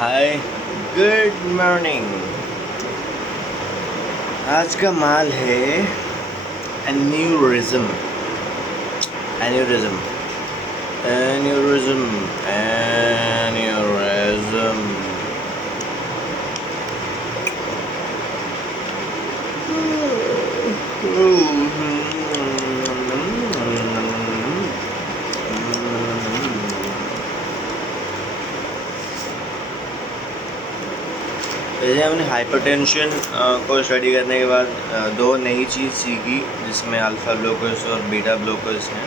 हाय, good morning. आज का माल है एन्यूरिज्म। Aneurysm aneurysm aneurysm. वैसे हमने हाइपरटेंशन को स्टडी करने के बाद दो नई चीज़ सीखी, जिसमें अल्फ़ा ब्लोकर्स और बीटा ब्लोकर्स हैं।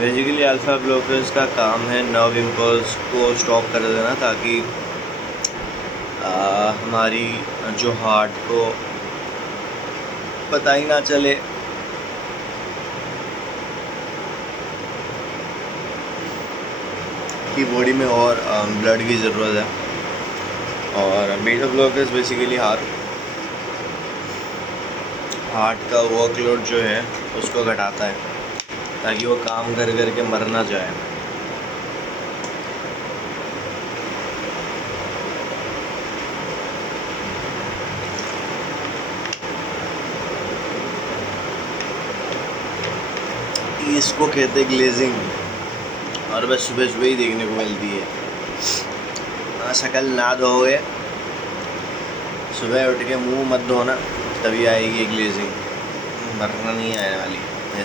बेसिकली अल्फ़ा ब्लोकर्स का काम है नर्व इम्पल्स को स्टॉप कर देना, ताकि हमारी जो हार्ट को पता ही ना चले कि बॉडी में और ब्लड की ज़रूरत है। और बीटा ब्लॉकर्स बेसिकली हार्ट का वर्कलोड जो है उसको घटाता है, ताकि वो काम कर के मर ना जाए। इसको कहते हैं ग्लेजिंग, और बस सुबह सुबह ही देखने को मिलती है। शक्ल ना धोए, सुबह उठ के मुंह मत धोना, तभी आएगी ग्लेजिंग, वरना नहीं आने वाली।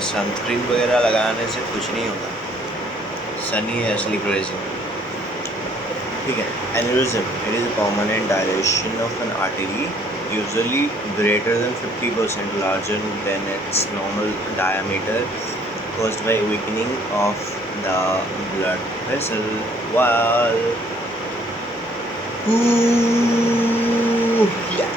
सनस्क्रीन वगैरह लगाने से कुछ नहीं होता, सनी है असली ग्लेजिंग। ठीक है। Aneurysm, it is a permanent dilation of N artery, usually greater than 50% larger than its normal diameter, caused by weakening of the blood vessel wall. Ooh, yeah.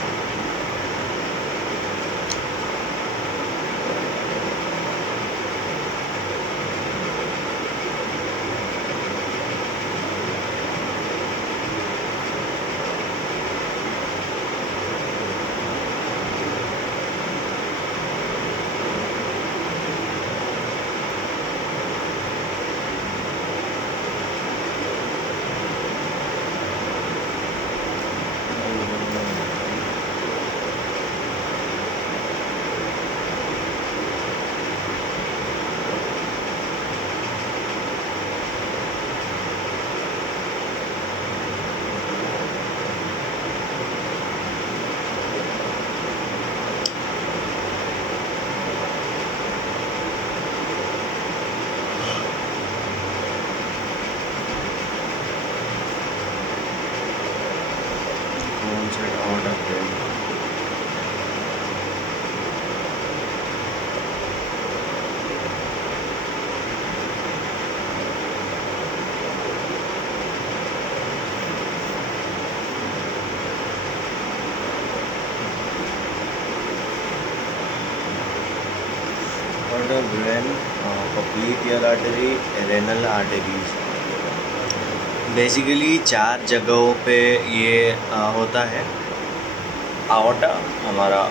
Out of them. Out of brain, popliteal artery, renal arteries. Basically 4 जगहों पे ये होता है। Artery हमारा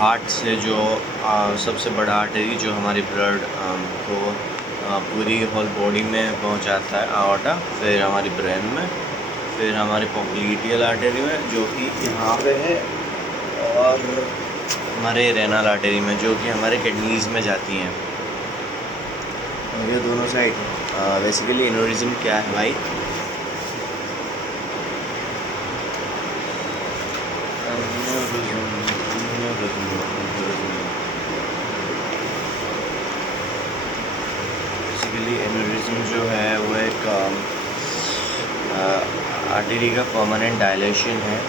heart से जो सबसे बड़ा आर्टरी जो हमारी ब्लड को पूरी होल बॉडी में पहुंचाता है, आर्टरी। फिर हमारी ब्रेन में, फिर हमारी पोप्लिटियल आर्टरी में जो कि यहाँ पे है, और हमारे रेनल आर्टरी में जो कि हमारे किडनीज़ में जाती हैं। ये दोनों साइड। बेसिकली एन्यूरिज्म क्या है भाई? बेसिकली एन्यूरिज्म जो है वो एक आर्टरी का परमानेंट डायलेशन है।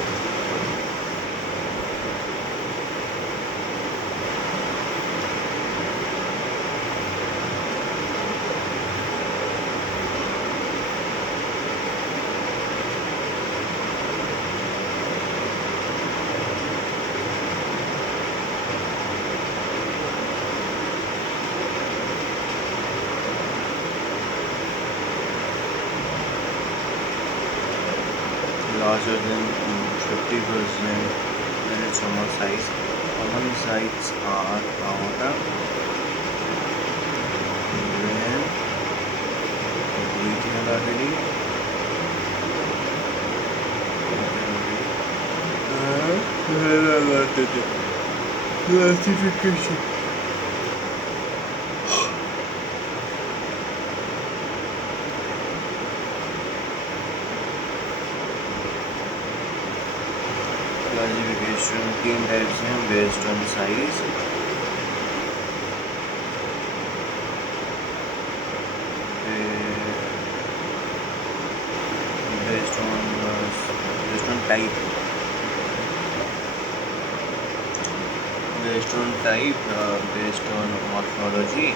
Larger than 50% in its normal size. Common sites are aorta, brain, popliteal artery, करते थे क्लासिफिकेशन। क्लासिफिकेशन 3 टाइप्स हैं based on size, based on type, based on morphology,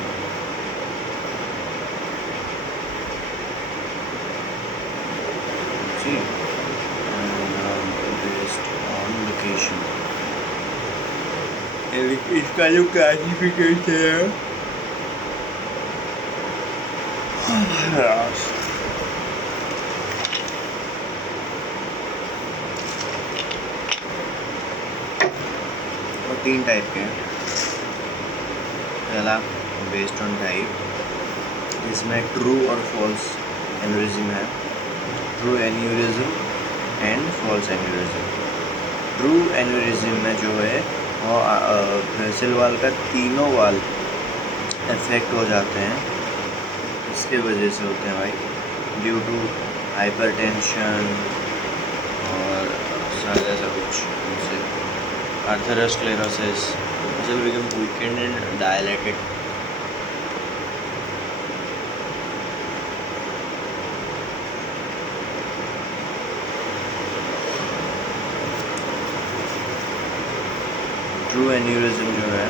see, and based on location। इसका जो classification है वो 3 type के हैं। पहला बेस्ड ऑन टाइप, जिसमें ट्रू और फॉल्स एन्यूरिज्म है, true aneurysm and false aneurysm. True aneurysm में जो है वो वेसल वाल का तीनों वाल इफेक्ट हो जाते हैं। इसके वजह से होते हैं भाई, ड्यू टू हाइपरटेंशन और शायद ऐसा कुछ उनसे atherosklerosis, muscle become weakened and dilated। True aneurysm जो है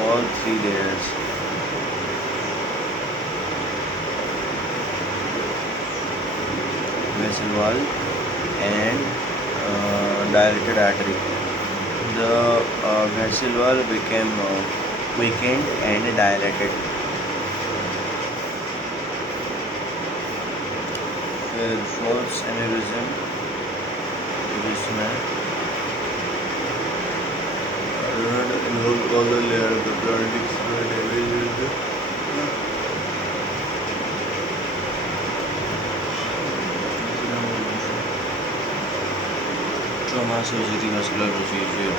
all 3 layers, vessel wall and dilated artery। The vessel wall became weakened and dilated। फिर false aneurysm, जिसमें all the layer of the blood is damaged। Trauma surgery, vascular procedure,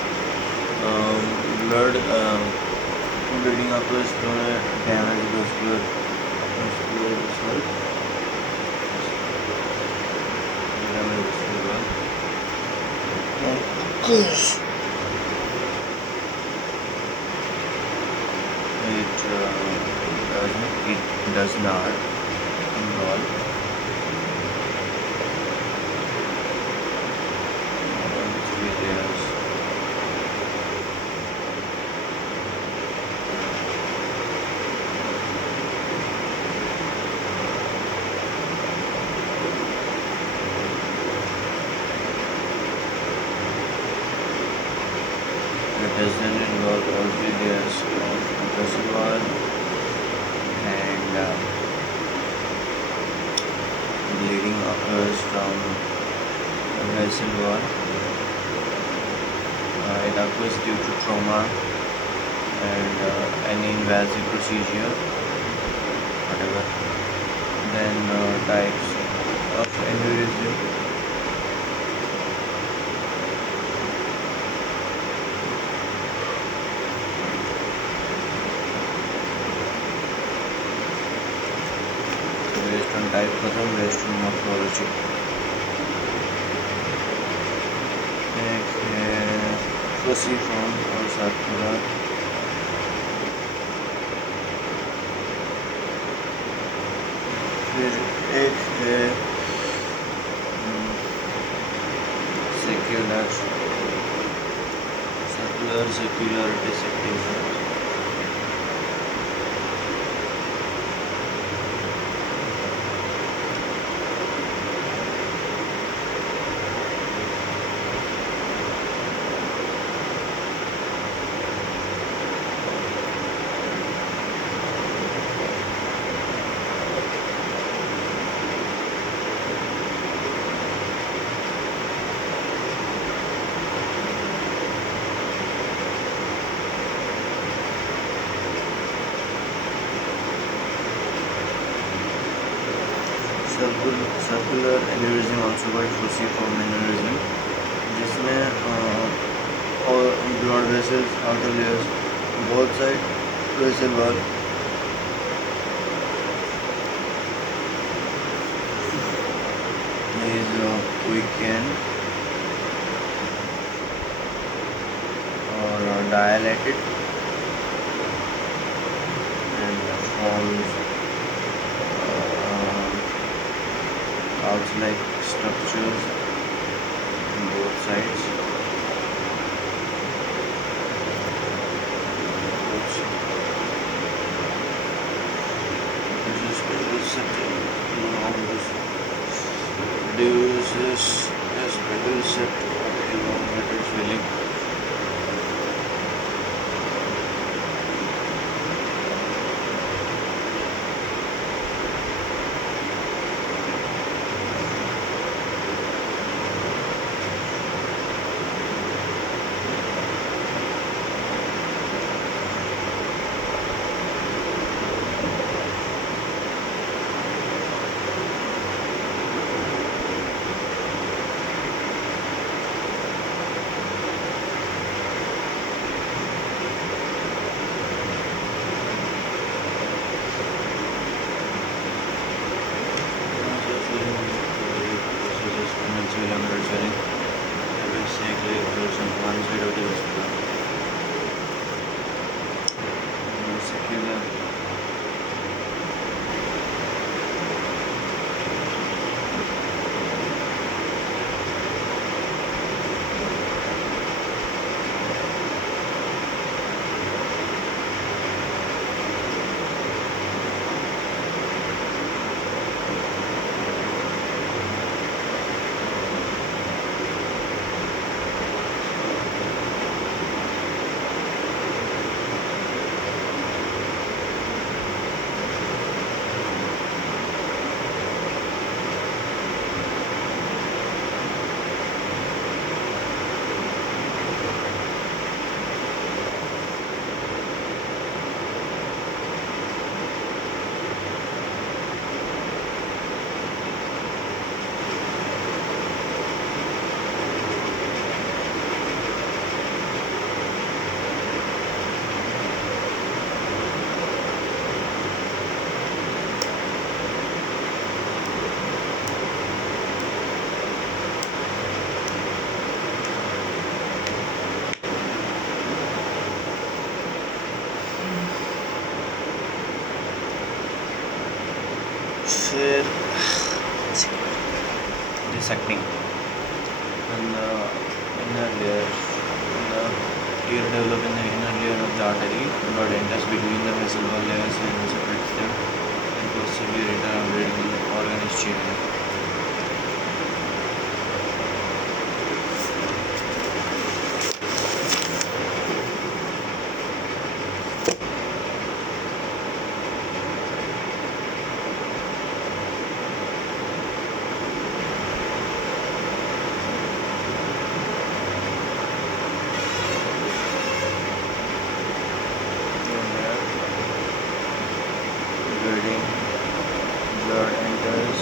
blood bleeding occurs from a damaged vascular vessel, damaged vascular wall। It does not involve three layers। It doesn't involve all 3 layers of vessel wall and bleeding occurs from the vessel wall। It occurs due to trauma and any invasive procedure, whatever। Then types of aneurysm, based on type खत्म, based on morphology। एक है fusiform और circular, फिर एक है secular, secular dissecting। Circular aneurysm also called fusiform aneurysm, जिसमें और blood vessels, outer layers, both side vessel wall is weakened or dilated and forms pouch-like structures on both sides. This is special setting reduces a spindle set elongated swelling. Swelling basically occurs on one side of the vesicle. Share dissecting and the inner layer. The tear develop in the inner layer of the artery. Blood enters between the vessel wall layers and separates them, and possibly later upgrading the organ is changed. Bleeding, blood enters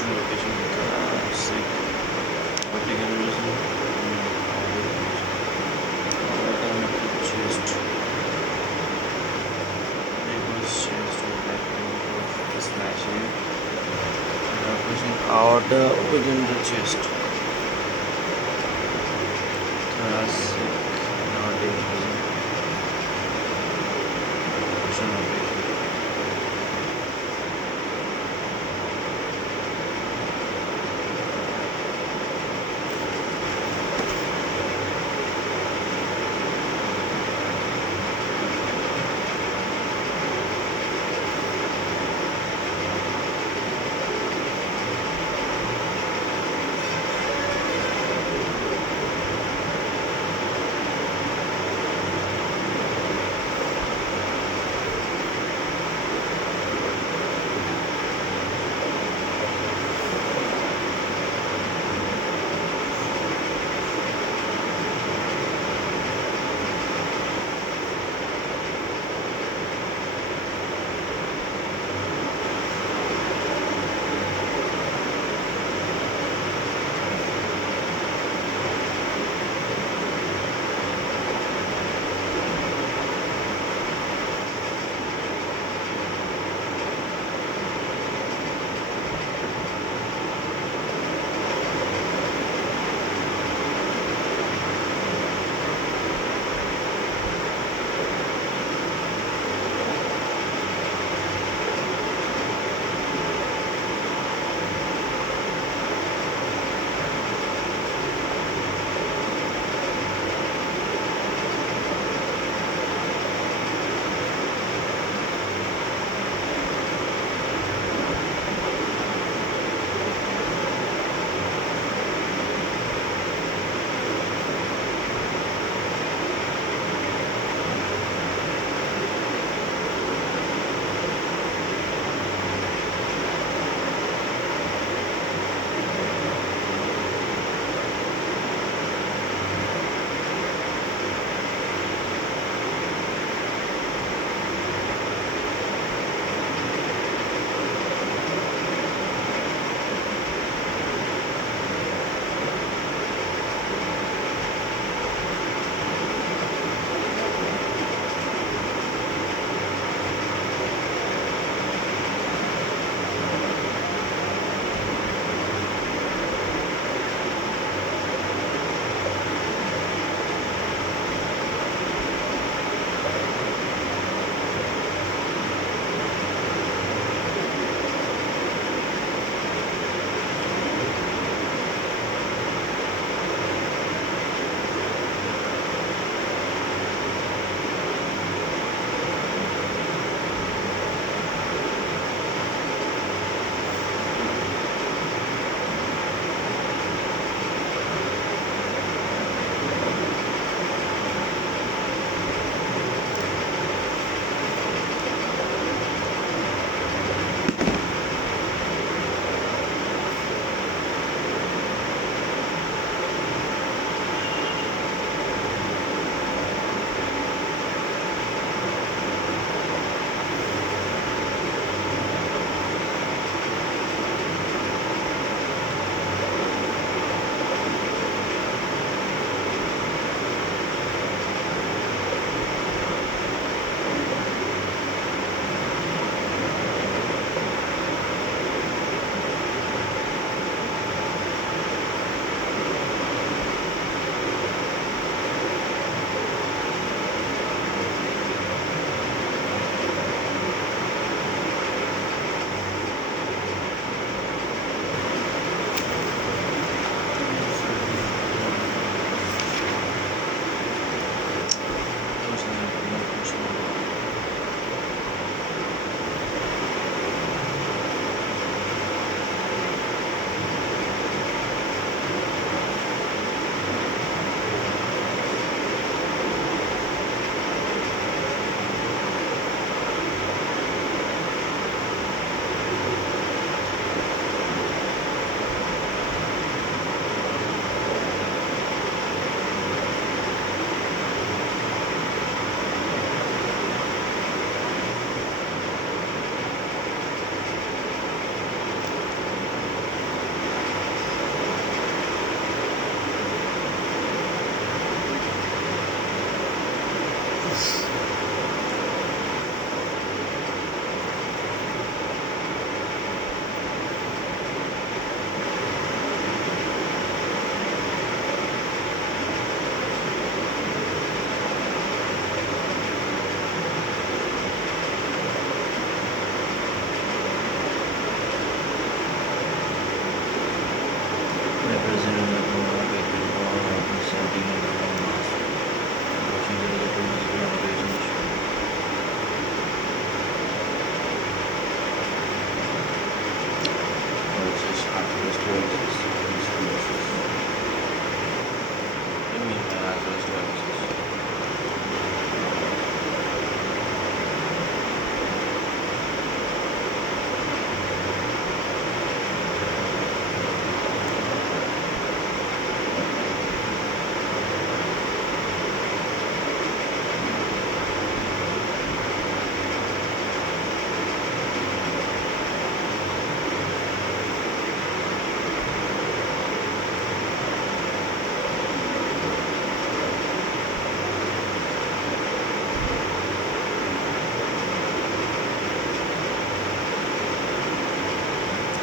location thoracic, vertical region, aorta मतलब chest, equals chest or backbone of slashing, pushing aorta within the chest, thoracic, aortic region, operation operation.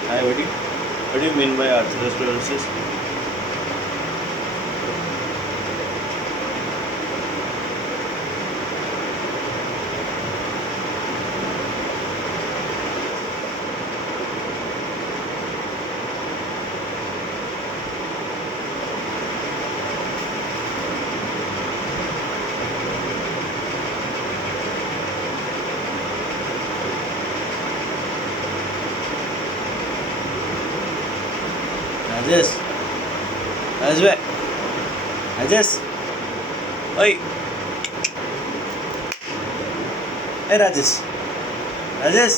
Hi, what do you mean by atherosclerosis? Rajesh, Rajesh bhai, Rajesh, oi, hey Rajesh, Rajesh,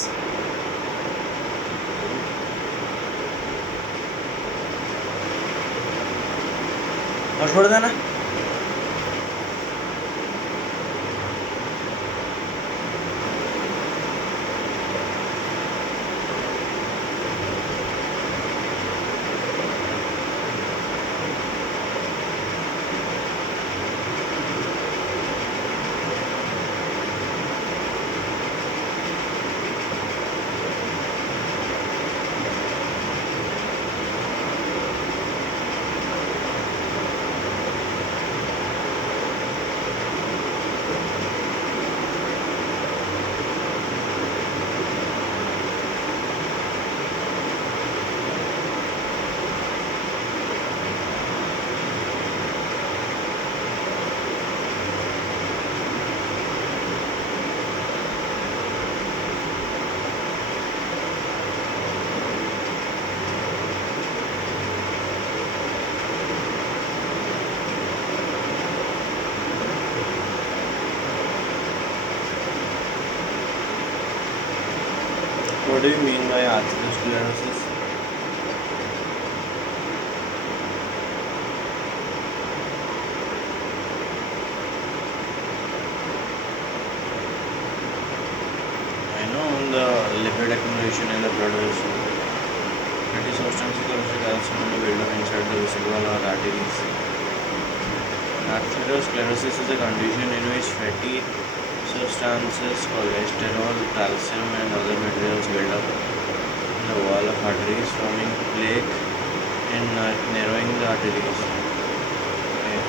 और छोड़ देना। What do you mean by atherosclerosis? I know the lipid accumulation in the blood vessel. Fatty substances also calcium build up inside the vesicle or arteries. Atherosclerosis is a condition in which fatty substances, cholesterol, calcium, and other materials build up in the wall of arteries, forming plaque and narrowing the arteries. Okay.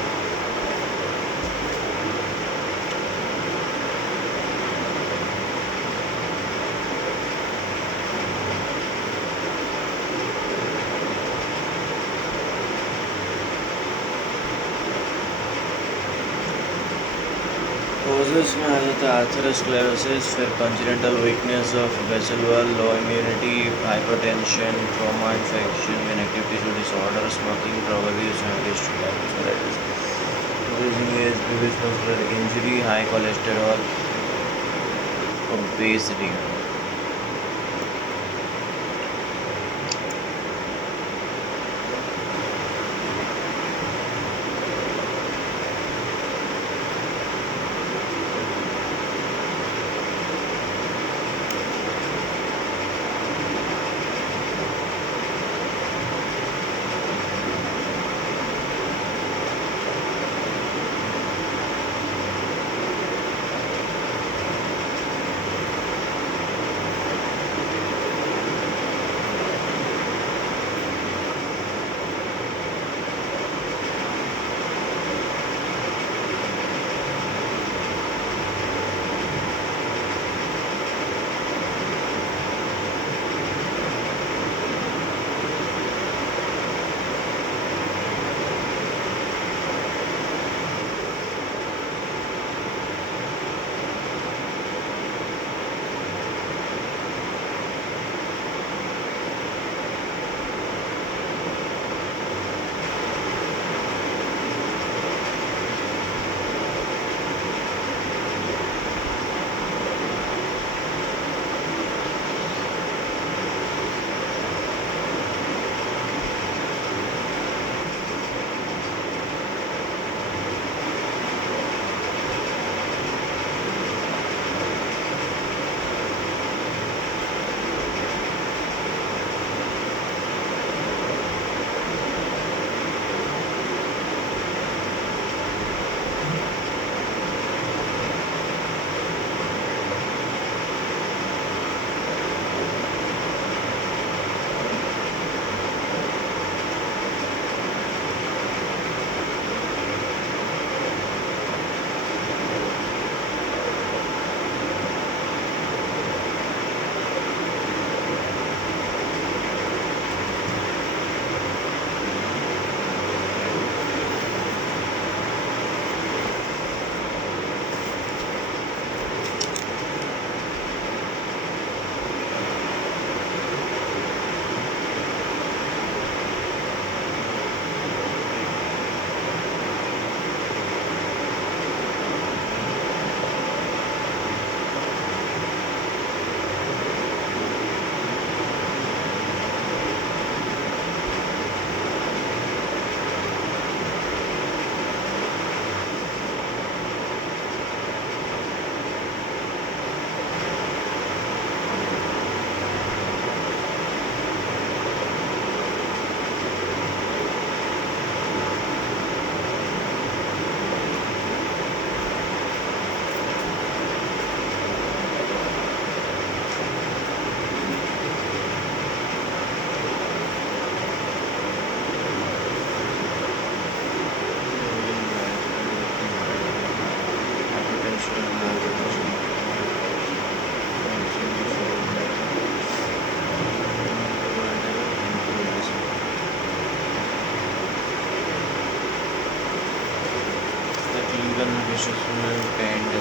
Causes में आ जाता है atherosclerosis, फिर congenital weakness of vessel wall, low immunity, hypertension, trauma, infection, connective tissue disorder, smoking, probably family history, arthritis, increasing age, previous muscular injury, high cholesterol, obesity.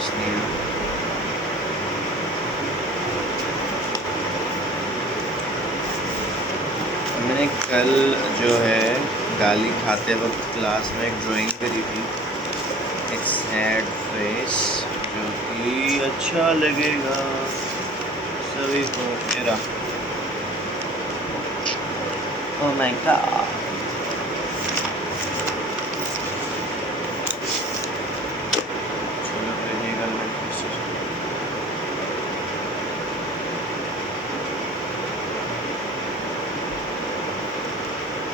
डसनिया। मैंने कल जो है गाली खाते वक्त क्लास में एक ड्राइंग करी थी, एक सैड फेस, जो कि अच्छा लगेगा सभी को मेरा। Oh my god. चलो पहले कल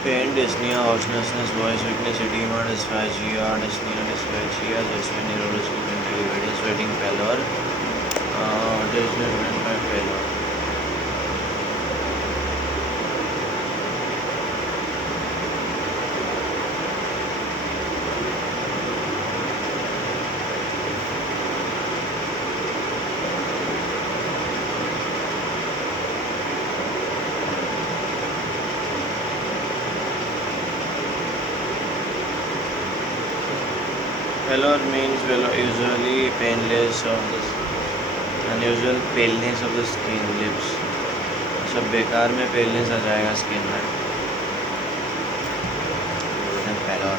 pain dyspnea hoarseness voice weakness edema dysphagia dyspnea dysphagia जैसे neurological mental sweating pallor dyspnea pallor. Pallor means usually painless of the unusual paleness of the skin, lips। सब बेकार में paleness आ जाएगा skin में। Pallor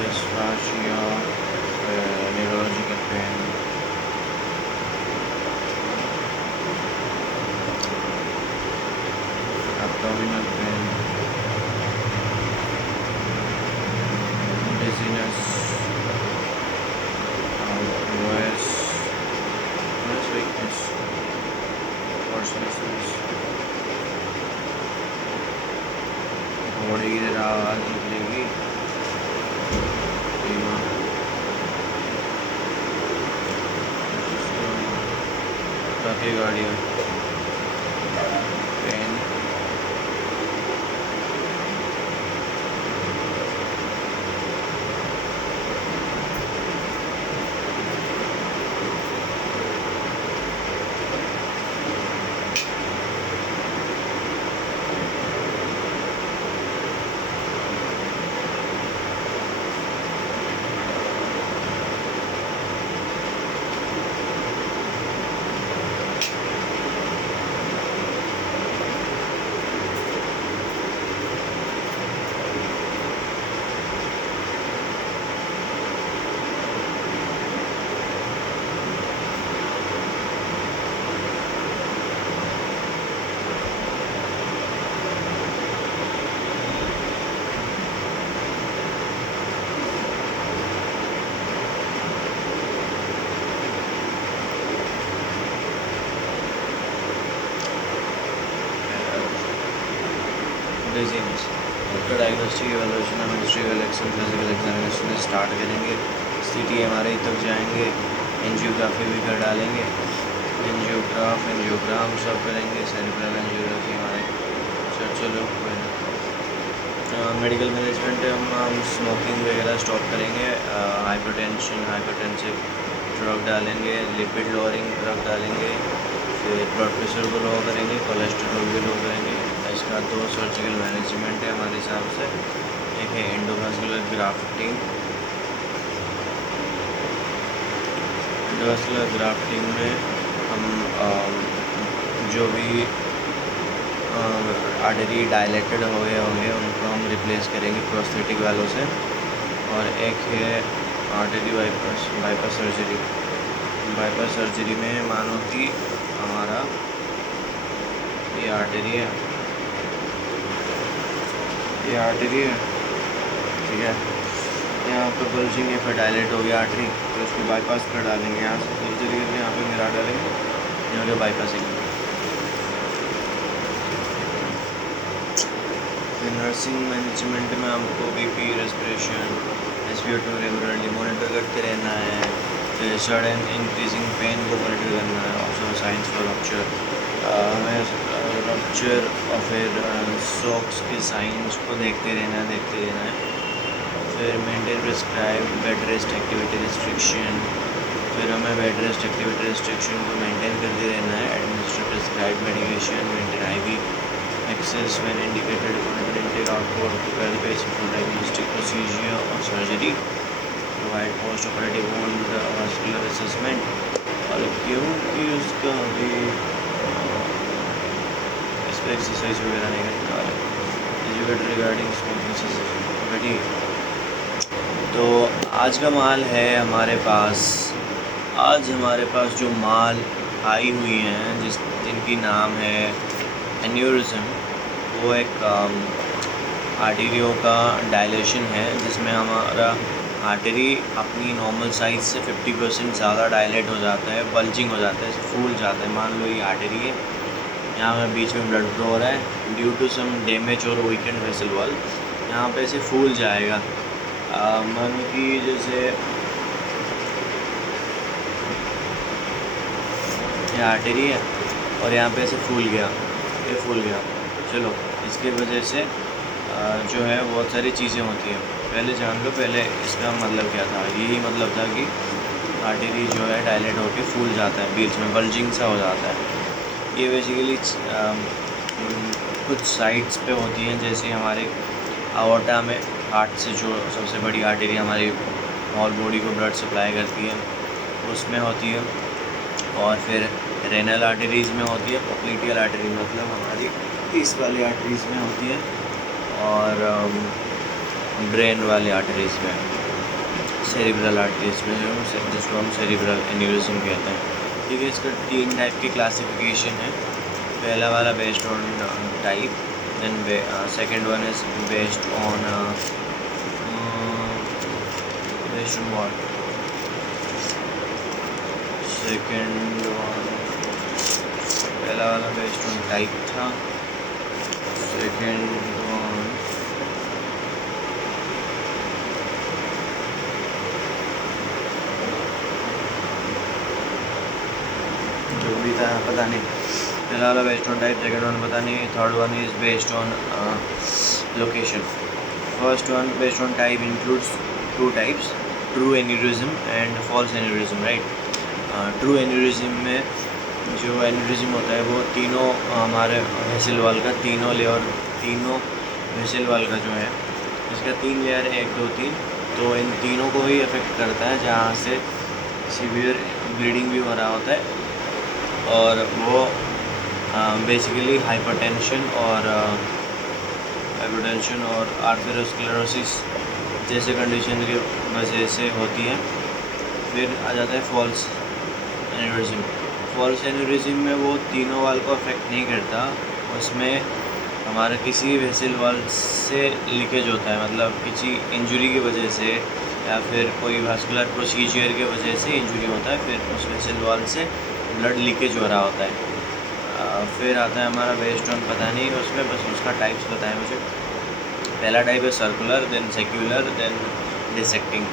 dysphagia, neurological pain, abdominal pain, dizziness, voice weakness, hoarseness, body की आवाज़ निकलेगी, गाड़ियाँ pen, disease. उसका डायग्नोस्टिक एवोल्यूशन हम हिस्ट्री कलेक्शन फिजिकल एग्जामिनेशन से स्टार्ट करेंगे, CT MRI तक जाएंगे, एंजियोग्राफी भी कर डालेंगे, एंजियोग्राम सब करेंगे, सेरिब्रल एंजियोग्राफी हमारे। चलो मेडिकल मैनेजमेंट हम स्मोकिंग वगैरह स्टॉप करेंगे, हाइपरटेंसिव ड्रग डालेंगे, लिपिड लोअरिंग ड्रग डालेंगे, फिर ब्लड प्रेशर को लो करेंगे, कोलेस्ट्रॉल भी लो करेंगे। इसका 2 सर्जिकल मैनेजमेंट है हमारे हिसाब से। एक है एंडोवास्कुलर ग्राफ्टिंग। एंडोवास्कुलर ग्राफ्टिंग में हम जो भी आर्टरी डायलेटेड हो गए होंगे उनको हम रिप्लेस करेंगे प्रोस्थेटिक वालों से। और एक है artery bypass surgery. Bypass surgery में मानो कि हमारा ये आर्टरी है, ठीक है, यहाँ पे बल्जिंग है, फिर डायलेट हो गया आर्टरी, तो इसको बाईपास कर डालेंगे। यहाँ से सर्जरी करके यहाँ पे मिरा डालेंगे, यहाँ पे बाईपासिंग। फिर नर्सिंग मैनेजमेंट में हमको BP, respiration, SpO2 regularly monitor करते रहना है। फिर सडन इंक्रीजिंग पेन को मॉनिटर करना है। ऑल्सो साइंस फॉर रप्चर, हमें रप्चर और फिर सॉक्स के साइंस को देखते रहना है। फिर maintain prescribe bed rest activity restriction, फिर हमें बेड रेस्ट एक्टिविटी रिस्ट्रिक्शन को मेंटेन करते रहना है। Administer prescribe medication, maintain IV access when indicated, monitor intake output, prepare the patient for diagnostic procedure or surgery, provide post-operative wound vascular assessment। और क्योंकि उसका अभी इस पर एक्सरसाइज वगैरह नहीं करने वाले, एजुकेट रिगार्डिंग स्मोकिंग सेसेशन। ठीक, तो आज का माल है हमारे पास। आज हमारे पास जो माल आई हुई हैं जिनकी नाम है एन्यूरिज्म, वो एक आर्टरियों का डायलेशन है, जिसमें हमारा आर्टरी अपनी नॉर्मल साइज़ से 50% ज़्यादा डायलेट हो जाता है, बल्जिंग हो जाता है, फूल जाता है। मान लो ये आर्टरी है, यहाँ पे बीच में ब्लड फ्लो हो रहा है, ड्यू टू सम डैमेज और वीकेंड वेसल वॉल यहाँ पे से फूल जाएगा। मानो कि जैसे ये आर्टरी है और यहाँ पे से फूल गया, ये फूल गया। चलो, इसके वजह से जो है बहुत सारी चीज़ें होती हैं। पहले जान लो, पहले इसका मतलब क्या था। यही मतलब था कि आर्टरी जो है डायलेट होकर फूल जाता है, बीच में बल्जिंग सा हो जाता है। ये बेसिकली कुछ साइट्स पे होती हैं, जैसे हमारे आवर्टा में हार्ट से जो सबसे बड़ी आर्टरी हमारी ऑल बॉडी को ब्लड सप्लाई करती है, उसमें होती है। और फिर रेनल आर्टरीज़ में होती है, पॉप्लिटियल आर्टरी मतलब हमारी इस वाली आर्टरीज़ में होती है, और ब्रेन वाले आर्टरीज़ में, सेरिब्रल आर्टरीज़ में, जिसको हम सेरिब्रल एन्यूरिज्म कहते हैं। ठीक है, इसका 3 टाइप की क्लासिफिकेशन है। पहला वाला based on type, then second one is based on what, second one, पहला वाला बेस्ड ऑन टाइप था, सेकेंड वन जो भी था पता नहीं। पहला वाला based on type, second one पता नहीं, third one is based on location. First one based on type includes 2 types, true aneurysm and false aneurysm, right. True aneurysm में जो एन्यूरिज्म होता है वो तीनों हमारे वेसल वॉल का तीनों वेसल वॉल का जो है, इसका 3 लेयर है, 1 2 3, तो इन तीनों को ही अफेक्ट करता है, जहाँ से सीवियर ब्लीडिंग भी हो रहा होता है। और वो बेसिकली हाइपरटेंशन और आर्थेरोस्क्लेरोसिस जैसे कंडीशन की वजह से होती है। फिर आ जाता है फॉल्स एन्यूरिज्म। फॉल्स एन्यूरिज्म में वो तीनों वाल को अफेक्ट नहीं करता, उसमें हमारा किसी वेसल वॉल से लीकेज होता है, मतलब किसी इंजरी की वजह से या फिर कोई वास्कुलर प्रोसीजर की वजह से इंजरी होता है, फिर उस वेसल वॉल से ब्लड लीकेज हो रहा होता है। फिर आता है हमारा बेस्ड ऑन पता नहीं, उसमें बस उसका टाइप्स पता है मुझे। पहला टाइप है circular, then secular, then dissecting.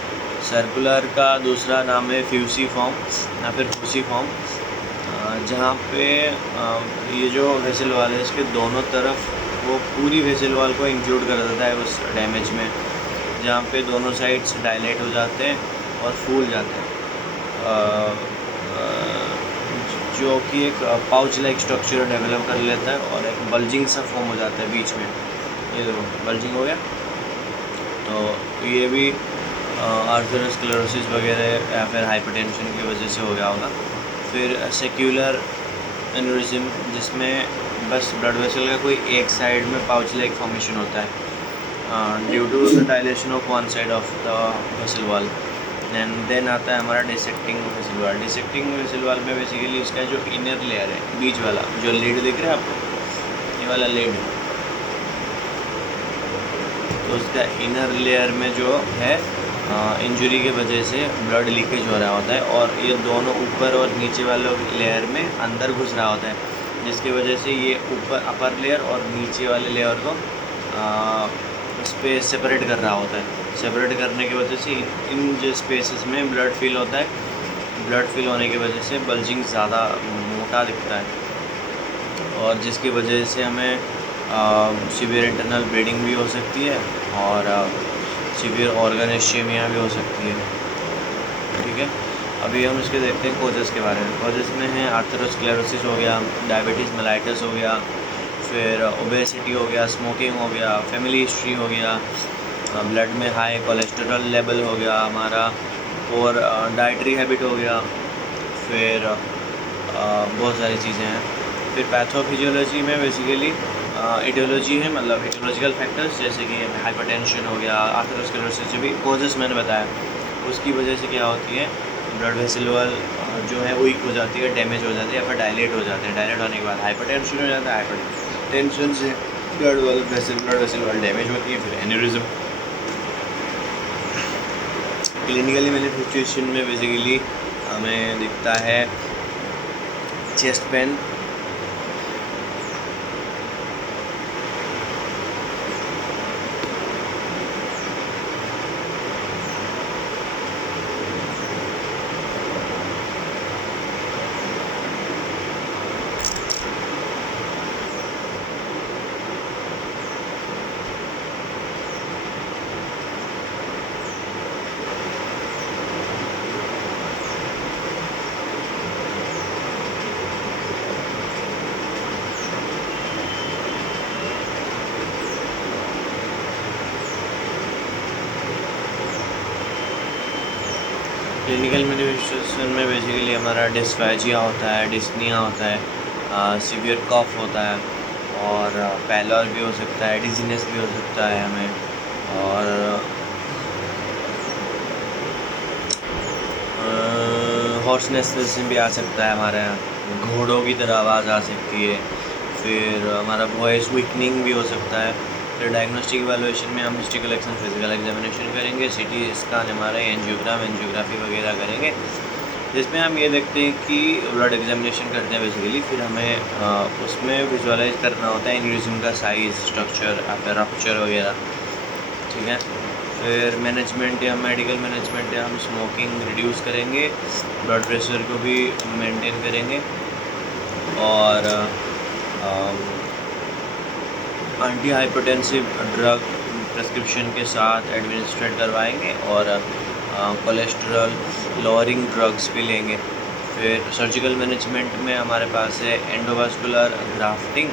Circular का दूसरा नाम है फ्यूसीफॉर्म या फिर फ्यूसीफॉर्म, जहाँ पे ये जो वेसल वॉल है इसके दोनों तरफ वो पूरी वेसल वॉल को इंक्लूड कर देता है उस डैमेज में, जहाँ पे दोनों साइड्स डायलेट हो जाते हैं और फूल जाते हैं, जो कि एक पाउच लाइक स्ट्रक्चर डेवलप कर लेता है और एक बल्जिंग सा फॉर्म हो जाता है बीच में। ये देखो बल्जिंग हो गया, तो ये भी आर्थेरोस्क्लेरोसिस वगैरह या फिर हाइपरटेंशन की वजह से हो गया होगा। फिर सेक्युलर एन्यूरिज्म, जिसमें बस ब्लड वेसल का कोई एक साइड में पाउच लाइक फॉर्मेशन होता है due to the dilation of one side of the vessel wall. And then आता है हमारा dissecting vessel wall. Dissecting vessel wall में बेसिकली इसका जो इनर लेयर है, बीच वाला जो लीड दिख रहा है आपको, ये वाला लीड, तो उसका इनर लेयर में जो है इंजरी के वजह से ब्लड लीकेज हो रहा होता है और ये दोनों ऊपर और नीचे वाले लेयर में अंदर घुस रहा होता है, जिसकी वजह से ये ऊपर अपर लेयर और नीचे वाले लेयर को उस पर सेपरेट कर रहा होता है। सेपरेट करने की वजह से इन जो स्पेसेस में ब्लड फिल होता है, ब्लड फिल होने की वजह से बल्जिंग ज़्यादा मोटा दिखता है और जिसकी वजह से हमें सीवियर इंटरनल ब्लीडिंग भी हो सकती है और सीवियर ऑर्गन इश्चेमिया भी हो सकती है। ठीक है, अभी हम इसके देखते हैं कोजेस के बारे में। कोजेस में है आर्थरोस्क्लेरोसिस हो गया, डायबिटीज़ मेलाइटस हो गया, फिर ओबेसिटी हो गया, स्मोकिंग हो गया, फैमिली हिस्ट्री हो गया, ब्लड में हाई कोलेस्ट्रॉल लेवल हो गया हमारा, और डाइटरी हैबिट हो गया, फिर बहुत सारी चीज़ें हैं। फिर पैथोफिजियोलॉजी में बेसिकली इटियोलॉजी है, मतलब इटियोलॉजिकल फैक्टर्स जैसे कि हाइपरटेंशन हो गया, आर्थरोस्क्लेरोसिस जो भी कोजेस मैंने बताया, उसकी वजह से क्या होती है, ब्लड वेसल वॉल जो है वीक हो जाती है, डैमेज हो जाती है, या फिर डायलेट हो जाते हैं। डायलेट होने के बाद हाइपरटेंशन हो जाता है, हाइपरटेंशन से ब्लड वेसल वॉल डैमेज होती है, फिर एन्यूरिज्म। क्लिनिकली मैनिफेस्टेशन में बेसिकली हमें दिखता है चेस्ट पेन, क्लिनिकल मैनिफेस्टेशन में बेसिकली हमारा डिस्फेजिया होता है, डिस्निया होता है, सीवियर कफ होता है और पैलर भी हो सकता है, डिजीनेस भी हो सकता है हमें, और हॉर्सनेस भी आ सकता है हमारे यहाँ, घोड़ों की तरह आवाज़ आ सकती है, फिर हमारा वॉइस वीकनिंग भी हो सकता है। फिर डायग्नोस्टिक इवैल्यूएशन में हम हिस्ट्री कलेक्शन, फिजिकल एग्जामिनेशन करेंगे, सीटी स्कैन, एमआरआई, एंजियोग्राफी वगैरह करेंगे, जिसमें हम ये देखते हैं कि ब्लड एग्जामिनेशन करते हैं बेसिकली। फिर हमें उसमें विजुअलाइज करना होता है एन्यूरिज्म का साइज़, स्ट्रक्चर, फिर रप्चर वगैरह। ठीक है, फिर मैनेजमेंट या मेडिकल मैनेजमेंट या हम स्मोकिंग रिड्यूस करेंगे, ब्लड प्रेशर को भी मेंटेन करेंगे और एंटी हाइपरटेंसिव ड्रग प्रेस्क्रिप्शन के साथ एडमिनिस्ट्रेट करवाएंगे और कोलेस्ट्रॉल लोअरिंग ड्रग्स भी लेंगे। फिर सर्जिकल मैनेजमेंट में हमारे पास है एंडोवास्कुलर ग्राफ्टिंग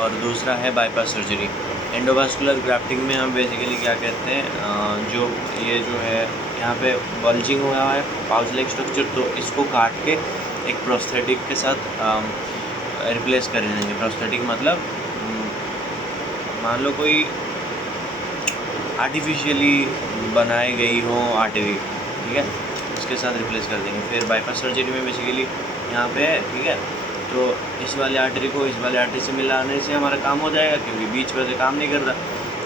और दूसरा है बाईपास सर्जरी। एंडोवास्कुलर ग्राफ्टिंग में हम बेसिकली क्या कहते हैं, जो ये जो है यहाँ पे बल्जिंग हुआ है पाउच लाइक स्ट्रक्चर, तो इसको काट के एक प्रोस्थेटिक के साथ रिप्लेस कर देंगे। प्रोस्थेटिक मतलब मान लो कोई आर्टिफिशियली बनाई गई हो आर्टरी, ठीक है, उसके साथ रिप्लेस कर देंगे। फिर बाईपास सर्जरी में बेसिकली यहाँ पे है, ठीक है, तो इस वाले आर्टरी को इस वाले आर्टरी से मिलाने से हमारा काम हो जाएगा, क्योंकि बीच वाले काम नहीं कर रहा,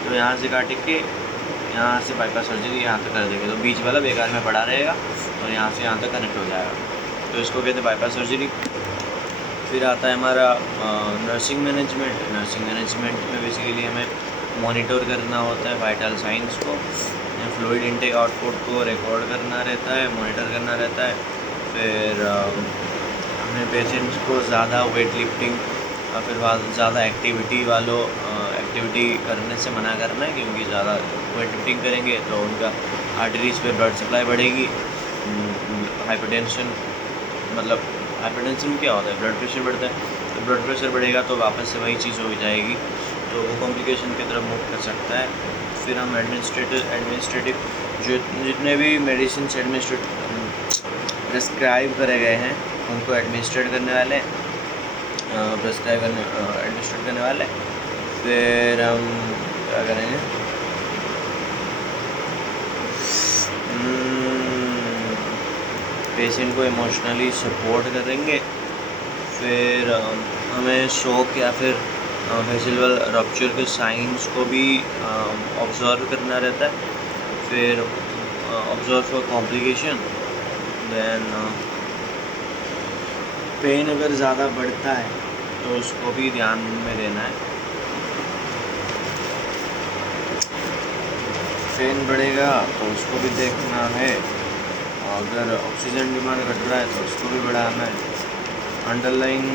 तो यहाँ से काट के यहाँ से बाईपास सर्जरी यहाँ तक कर देंगे, तो बीच वाला बेकार में पड़ा रहेगा और यहाँ से यहाँ तक कनेक्ट हो जाएगा, तो इसको कहते हैं बाईपास सर्जरी। फिर आता है हमारा नर्सिंग मैनेजमेंट। नर्सिंग मैनेजमेंट में बेसिकली हमें मॉनिटर करना होता है वाइटल साइंस को, फ्लूइड इनटेक आउटपुट को रिकॉर्ड करना रहता है, मॉनिटर करना रहता है। फिर हमें पेशेंट्स को ज़्यादा वेट लिफ्टिंग और फिर ज़्यादा एक्टिविटी करने से मना करना है, क्योंकि ज़्यादा वेट लिफ्टिंग करेंगे तो उनका आर्टरीज पे ब्लड सप्लाई बढ़ेगी। हाइपरटेंशन मतलब हाइपरटेंशन में क्या होता है, ब्लड प्रेशर बढ़ता है, तो ब्लड प्रेशर बढ़ेगा तो वापस से वही चीज़ हो जाएगी, तो वो कॉम्प्लिकेशन की तरफ मूव कर सकता है। फिर हम एडमिनिस्ट्रेटिव जितने भी मेडिसिन प्रेस्क्राइब करे गए हैं उनको एडमिनिस्ट्रेट करने वाले एडमिनिस्ट्रेट करने वाले। फिर हम क्या करेंगे, पेशेंट को इमोशनली सपोर्ट करेंगे। फिर हमें शॉक या फिर वेसिकुलर रप्चर के साइंस को भी ऑब्जर्व करना रहता है। फिर observe for complication. Then pain अगर ज़्यादा बढ़ता है तो उसको भी ध्यान में देना है। पेन बढ़ेगा तो उसको भी देखना है। अगर ऑक्सीजन डिमांड घट रहा है तो उसको भी बढ़ाना है। अंडरलाइन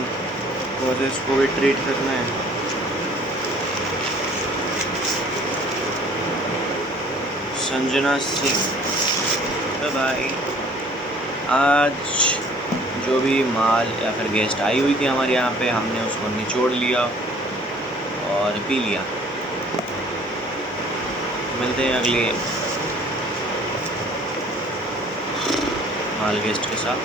कॉजेज़ को भी ट्रीट करना है। Sanjana Singh, bye bye. आज जो भी माल या फिर गेस्ट आई हुई थी हमारे यहाँ पे, हमने उसको निचोड़ लिया और पी लिया। मिलते हैं अगले माल गेस्ट के साथ।